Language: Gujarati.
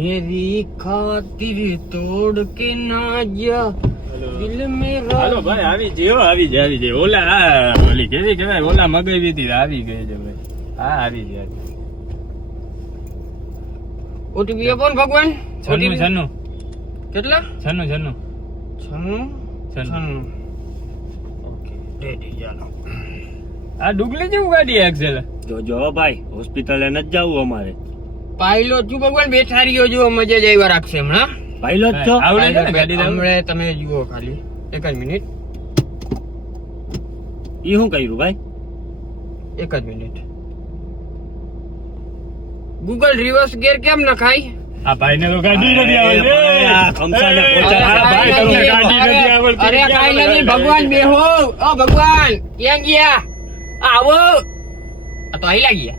तेरी खातिर तोड़ के ना जा दिल मेरा। હાલો ભાઈ આવી જાય ઓલા ઓલી કેવી કહેવાય ઓલા મગાવી હતી આવી ગઈ છે ભાઈ. હા આવી જાય ઓટીપી આપો ને ભગવાન. છન્નું કેટલા? છન્નું 96. ઓકે રેડી ચાલો. આ ડુગલી જેવું ગાડી એક્સેલ જો ભાઈ હોસ્પિટલે નથી જવું અમારે. પાયલોટ છું ભગવાન બેઠા રહ્યો જો મજા જ આવ્યા રાખશે હમણાં. પાયલોટ છો? આવડે છે ને ગાડી લાવવું? હમણાં તમે જુઓ ખાલી એક જ મિનિટ. ઈ શું કર્યું ભાઈ? એક જ મિનિટ. ગૂગલ રિવર્સ ગિયર કેમ નખાય? આ ભાઈને તો ગાડી નથી આવડતી. આ ખમસાને આ પહોંચાડ. ભાઈ તમને ગાડી નથી આવડતી. અરે કાઈ નથી ભગવાન બેહો. ઓ ભગવાન ક્યાં ગયા? આવો. આ તો આઈ લાગી ગયા.